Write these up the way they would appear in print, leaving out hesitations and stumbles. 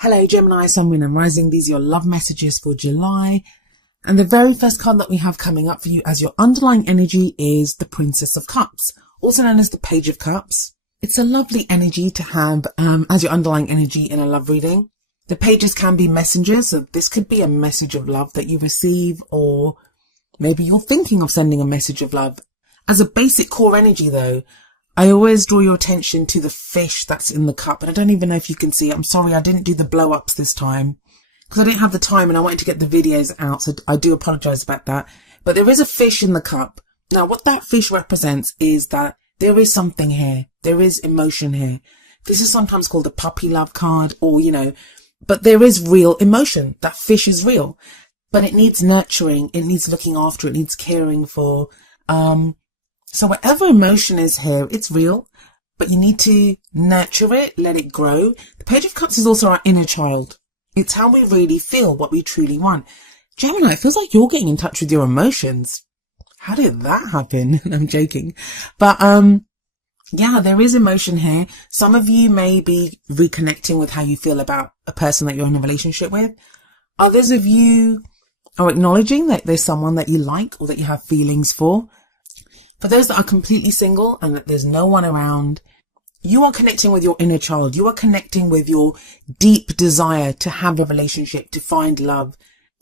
Hello Gemini, Sun, Moon and Rising. These are your love messages for July. And the very first card that we have coming up for you as your underlying energy is the Princess of Cups, also known as the Page of Cups. It's a lovely energy to have as your underlying energy in a love reading. The pages can be messengers, so this could be a message of love that you receive, or maybe you're thinking of sending a message of love. As a basic core energy though, I always draw your attention to the fish that's in the cup, and I don't even know if you can see it. I'm sorry, I didn't do the blow-ups this time because I didn't have the time and I wanted to get the videos out, so I do apologise about that. But there is a fish in the cup. Now, what that fish represents is that there is something here. There is emotion here. This is sometimes called a puppy love card, or, but there is real emotion. That fish is real, but it needs nurturing. It needs looking after. It needs caring for. So whatever emotion is here, it's real, but you need to nurture it, let it grow. The Page of Cups is also our inner child. It's how we really feel, what we truly want. Gemini, it feels like you're getting in touch with your emotions. How did that happen? I'm joking. But, yeah, there is emotion here. Some of you may be reconnecting with how you feel about a person that you're in a relationship with. Others of you are acknowledging that there's someone that you like or that you have feelings for. For those that are completely single and that there's no one around, you are connecting with your inner child. You are connecting with your deep desire to have a relationship, to find love.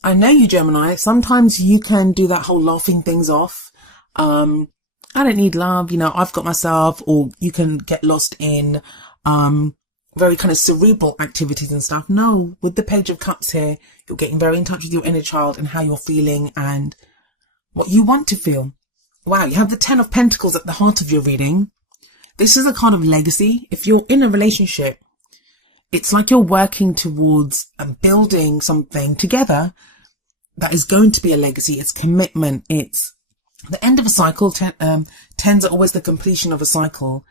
I know you, Gemini. Sometimes you can do that whole laughing things off. I don't need love, I've got myself, or you can get lost in very kind of cerebral activities and stuff. No, with the Page of Cups here, you're getting very in touch with your inner child and how you're feeling and what you want to feel. Wow, you have the Ten of Pentacles at the heart of your reading. This is a card of legacy. If you're in a relationship, it's like you're working towards and building something together that is going to be a legacy. It's commitment. It's the end of a cycle. Tens are always the completion of a cycle.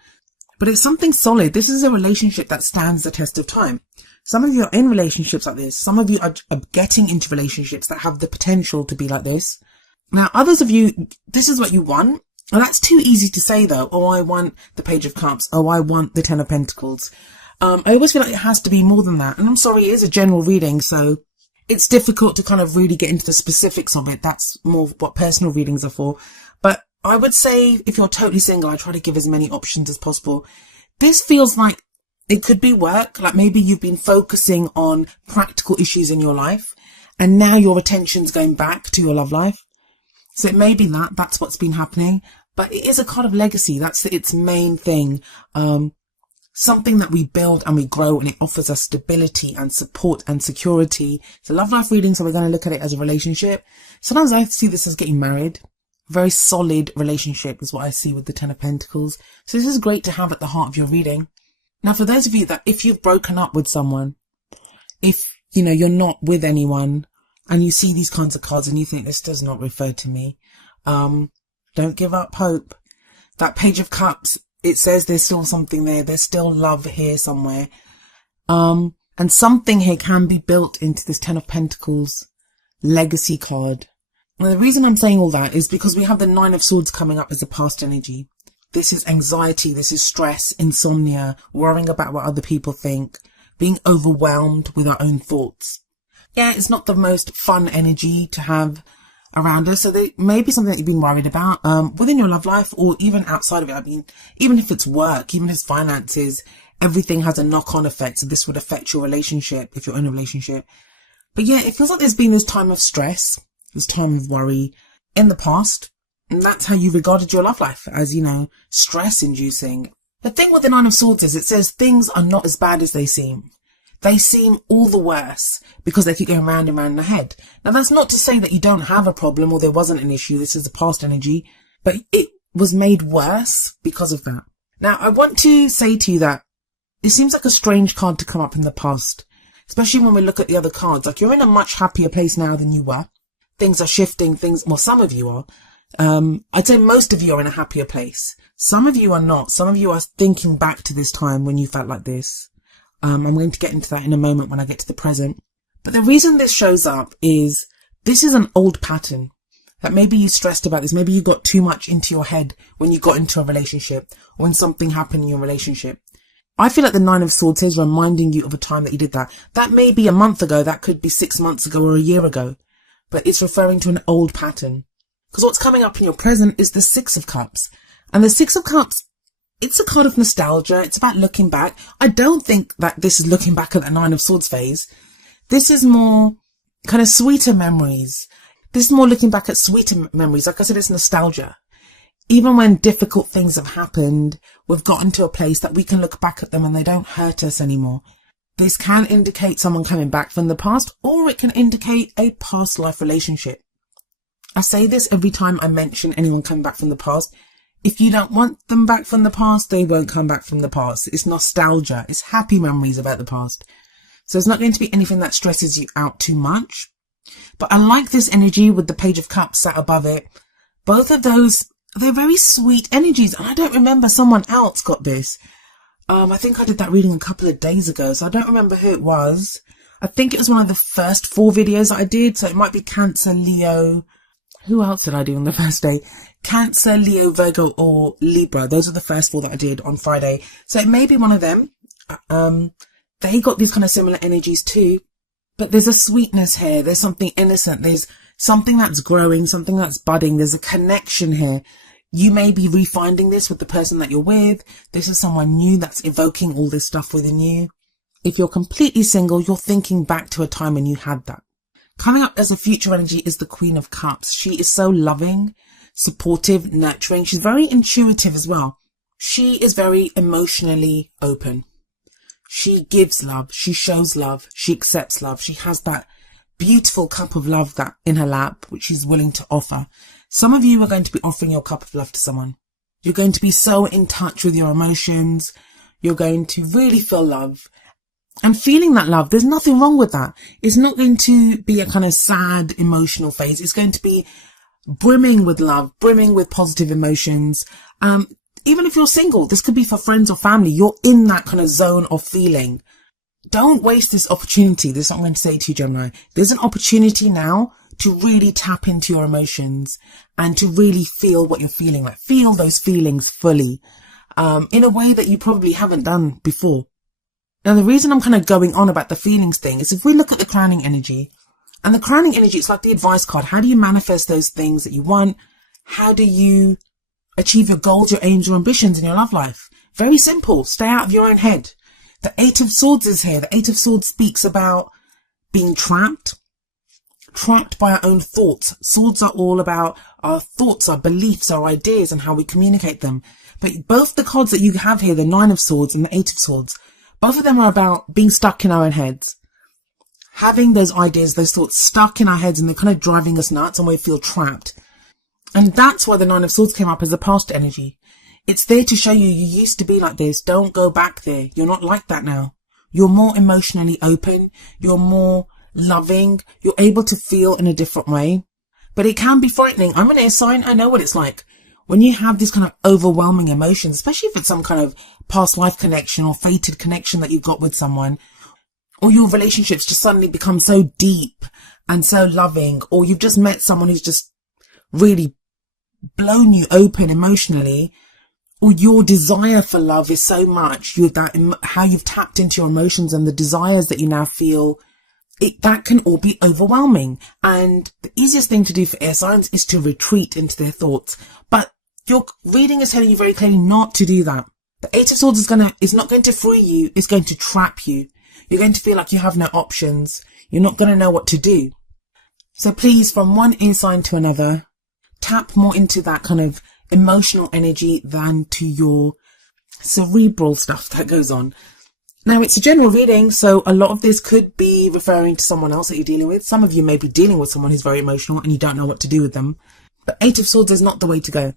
But it's something solid. This is a relationship that stands the test of time. Some of you are in relationships like this. Some of you are getting into relationships that have the potential to be like this. Now, others of you, this is what you want. And that's too easy to say though. Oh, I want the Page of Cups. Oh, I want the Ten of Pentacles. I always feel like it has to be more than that. And I'm sorry, it is a general reading, so it's difficult to kind of really get into the specifics of it. That's more what personal readings are for. But I would say if you're totally single, I try to give as many options as possible. This feels like it could be work. Like maybe you've been focusing on practical issues in your life and now your attention's going back to your love life. So it may be that's what's been happening, but it is a card of legacy. That's its main thing. Something that we build and we grow, and it offers us stability and support and security. It's a love life reading, so we're going to look at it as a relationship. Sometimes I see this as getting married. Very solid relationship is what I see with the Ten of Pentacles. So this is great to have at the heart of your reading. Now, for those of you that if you've broken up with someone, if, you're not with anyone, and you see these kinds of cards and you think this does not refer to me, don't give up hope. That Page of Cups, it says there's still something there. There's still love here somewhere. And something here can be built into this Ten of Pentacles legacy card. Now, the reason I'm saying all that is because we have the Nine of Swords coming up as a past energy. This is anxiety. This is stress, insomnia, worrying about what other people think, being overwhelmed with our own thoughts. Yeah, it's not the most fun energy to have around us. So there may be something that you've been worried about within your love life or even outside of it. I mean, even if it's work, even if it's finances, everything has a knock-on effect. So this would affect your relationship if you're in a relationship. But yeah, it feels like there's been this time of stress, this time of worry in the past. And that's how you regarded your love life, as, stress-inducing. The thing with the Nine of Swords is it says things are not as bad as they seem. They seem all the worse because they keep going round and round in the head. Now, that's not to say that you don't have a problem or there wasn't an issue. This is a past energy, but it was made worse because of that. Now, I want to say to you that it seems like a strange card to come up in the past, especially when we look at the other cards. Like, you're in a much happier place now than you were. Things are shifting. Some of you are. I'd say most of you are in a happier place. Some of you are not. Some of you are thinking back to this time when you felt like this. I'm going to get into that in a moment when I get to the present. But the reason this shows up is this is an old pattern that maybe you stressed about this. Maybe you got too much into your head when you got into a relationship or when something happened in your relationship. I feel like the Nine of Swords is reminding you of a time that you did that. That may be a month ago, that could be 6 months ago or a year ago, but it's referring to an old pattern. Because what's coming up in your present is the Six of Cups. And the Six of Cups, it's a card of nostalgia. It's about looking back. I don't think that this is looking back at the Nine of Swords phase. This is more kind of sweeter memories. This is more looking back at sweeter memories. Like I said, it's nostalgia. Even when difficult things have happened, we've gotten to a place that we can look back at them and they don't hurt us anymore. This can indicate someone coming back from the past, or it can indicate a past life relationship. I say this every time I mention anyone coming back from the past. If you don't want them back from the past, they won't come back from the past. It's nostalgia. It's happy memories about the past. So it's not going to be anything that stresses you out too much. But I like this energy with the Page of Cups sat above it. Both of those, they're very sweet energies. And I don't remember someone else got this. I think I did that reading a couple of days ago, so I don't remember who it was. I think it was one of the first 4 videos that I did. So it might be Cancer, Leo. Who else did I do on the first day? Cancer, Leo, Virgo, or Libra. Those are the first 4 that I did on Friday. So it may be one of them. They got these kind of similar energies too. But there's a sweetness here. There's something innocent. There's something that's growing, something that's budding. There's a connection here. You may be refinding this with the person that you're with. This is someone new that's evoking all this stuff within you. If you're completely single, you're thinking back to a time when you had that. Coming up as a future energy is the Queen of Cups. She is so loving, supportive, nurturing. She's very intuitive as well. She is very emotionally open. She gives love. She shows love. She accepts love. She has that beautiful cup of love that in her lap, which she's willing to offer. Some of you are going to be offering your cup of love to someone. You're going to be so in touch with your emotions. You're going to really feel love. And feeling that love, there's nothing wrong with that. It's not going to be a kind of sad emotional phase. It's going to be brimming with love, brimming with positive emotions. Even if you're single, this could be for friends or family. You're in that kind of zone of feeling. Don't waste this opportunity. This is what I'm going to say to you, Gemini. There's an opportunity now to really tap into your emotions and to really feel what you're feeling. Like feel those feelings fully, in a way that you probably haven't done before. Now, the reason I'm kind of going on about the feelings thing is if we look at the crowning energy, and the crowning energy, it's like the advice card. How do you manifest those things that you want? How do you achieve your goals, your aims, your ambitions in your love life? Very simple. Stay out of your own head. The Eight of Swords is here. The Eight of Swords speaks about being trapped by our own thoughts. Swords are all about our thoughts, our beliefs, our ideas, and how we communicate them. But both the cards that you have here, the Nine of Swords and the Eight of Swords, both of them are about being stuck in our own heads. Having those ideas, those thoughts stuck in our heads, and they're kind of driving us nuts and we feel trapped. And that's why the Nine of Swords came up as a past energy. It's there to show you used to be like this. Don't go back there. You're not like that now. You're more emotionally open. You're more loving. You're able to feel in a different way. But it can be frightening. I'm an air sign. I know what it's like. When you have these kind of overwhelming emotions, especially if it's some kind of past life connection or fated connection that you've got with someone, or your relationships just suddenly become so deep and so loving, or you've just met someone who's just really blown you open emotionally, or your desire for love is so much, how you've tapped into your emotions and the desires that you now feel, that can all be overwhelming. And the easiest thing to do for air signs is to retreat into their thoughts. But your reading is telling you very clearly not to do that. The Eight of Swords is not going to free you. It's going to trap you. You're going to feel like you have no options. You're not going to know what to do. So please, from one air sign to another, tap more into that kind of emotional energy than to your cerebral stuff that goes on. Now, it's a general reading, so a lot of this could be referring to someone else that you're dealing with. Some of you may be dealing with someone who's very emotional and you don't know what to do with them. But Eight of Swords is not the way to go.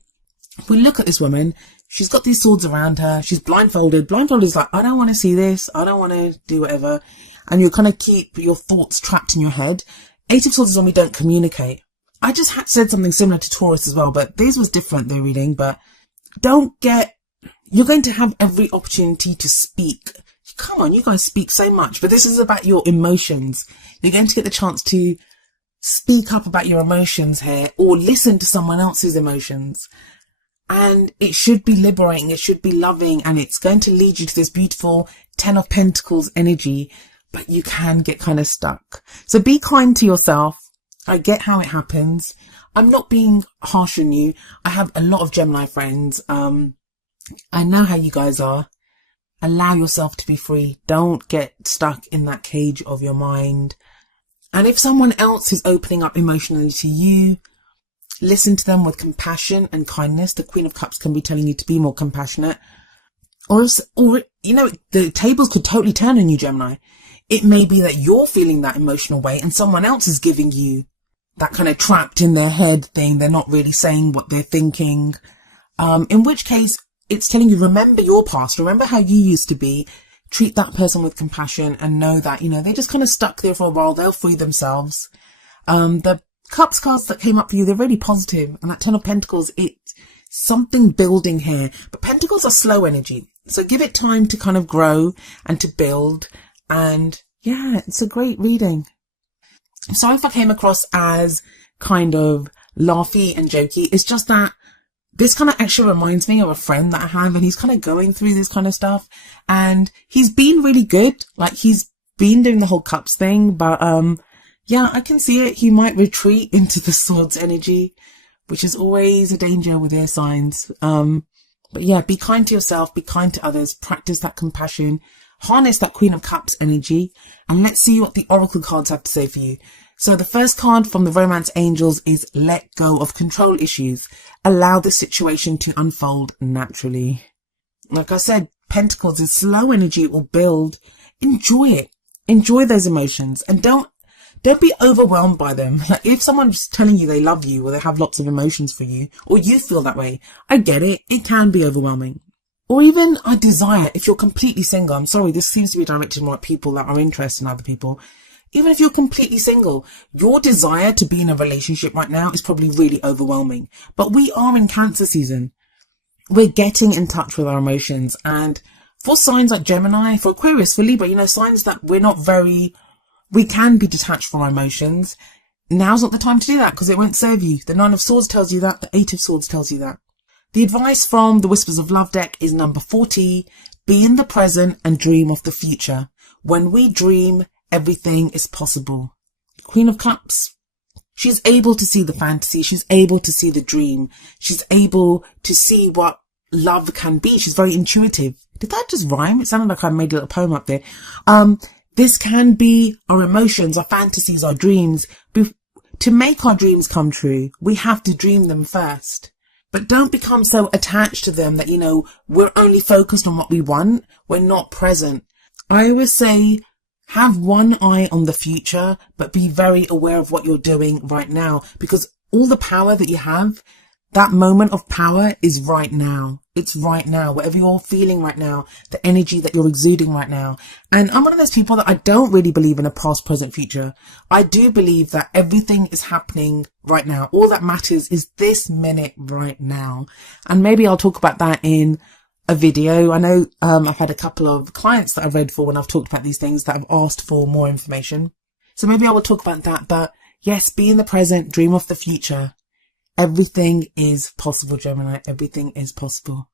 If we look at this woman, she's got these swords around her. She's blindfolded. Blindfolded is like, I don't want to see this. I don't want to do whatever. And you kind of keep your thoughts trapped in your head. Eight of Swords is when we don't communicate. I just had said something similar to Taurus as well, but this was different, the reading. But you're going to have every opportunity to speak. Come on, you guys speak so much, but this is about your emotions. You're going to get the chance to speak up about your emotions here, or listen to someone else's emotions. And it should be liberating, it should be loving, and it's going to lead you to this beautiful 10 of Pentacles energy, but you can get kind of stuck. So be kind to yourself. I get how it happens. I'm not being harsh on you. I have a lot of Gemini friends. I know how you guys are. Allow yourself to be free. Don't get stuck in that cage of your mind. And if someone else is opening up emotionally to you, listen to them with compassion and kindness. The Queen of Cups can be telling you to be more compassionate. Or, you know, the tables could totally turn on you, Gemini. It may be that you're feeling that emotional way and someone else is giving you that kind of trapped in their head thing. They're not really saying what they're thinking. In which case, it's telling you, remember your past. Remember how you used to be. Treat that person with compassion and know that, you know, they're just kind of stuck there for a while. They'll free themselves. The Cups cards that came up for you, they're really positive. And that 10 of Pentacles, it's something building here. But Pentacles are slow energy. So give it time to kind of grow and to build. And yeah, it's a great reading. I'm sorry if I came across as kind of laughy and jokey. It's just that this kind of actually reminds me of a friend that I have, and he's kind of going through this kind of stuff. And he's been really good. Like, he's been doing the whole Cups thing, but yeah, I can see it. He might retreat into the Swords energy, which is always a danger with air signs. But yeah, be kind to yourself, be kind to others, practice that compassion, harness that Queen of Cups energy, and let's see what the Oracle cards have to say for you. So the first card from the Romance Angels is let go of control issues. Allow the situation to unfold naturally. Like I said, Pentacles is slow energy. It will build. Enjoy it. Enjoy those emotions, and don't be overwhelmed by them. Like, if someone's telling you they love you or they have lots of emotions for you, or you feel that way, I get it. It can be overwhelming. Or even a desire, if you're completely single. I'm sorry, this seems to be directed more at people that are interested in other people. Even if you're completely single, your desire to be in a relationship right now is probably really overwhelming. But we are in Cancer season. We're getting in touch with our emotions. And for signs like Gemini, for Aquarius, for Libra, you know, signs that we can be detached from our emotions. Now's not the time to do that, because it won't serve you. The 9 of Swords tells you that. The 8 of Swords tells you that. The advice from the Whispers of Love deck is number 40. Be in the present and dream of the future. When we dream, everything is possible. Queen of Cups. She's able to see the fantasy. She's able to see the dream. She's able to see what love can be. She's very intuitive. Did that just rhyme? It sounded like I made a little poem up there. This can be our emotions, our fantasies, our dreams. To make our dreams come true, we have to dream them first. But don't become so attached to them that, you know, we're only focused on what we want. We're not present. I always say, have one eye on the future, but be very aware of what you're doing right now, because all the power that you have, that moment of power is right now. It's right now. Whatever you're feeling right now, the energy that you're exuding right now. And I'm one of those people that I don't really believe in a past, present, future. I do believe that everything is happening right now. All that matters is this minute right now. And maybe I'll talk about that in a video. I know I've had a couple of clients that I've read for when I've talked about these things that have asked for more information. So maybe I will talk about that. But yes, be in the present, dream of the future. Everything is possible, Gemini. Everything is possible.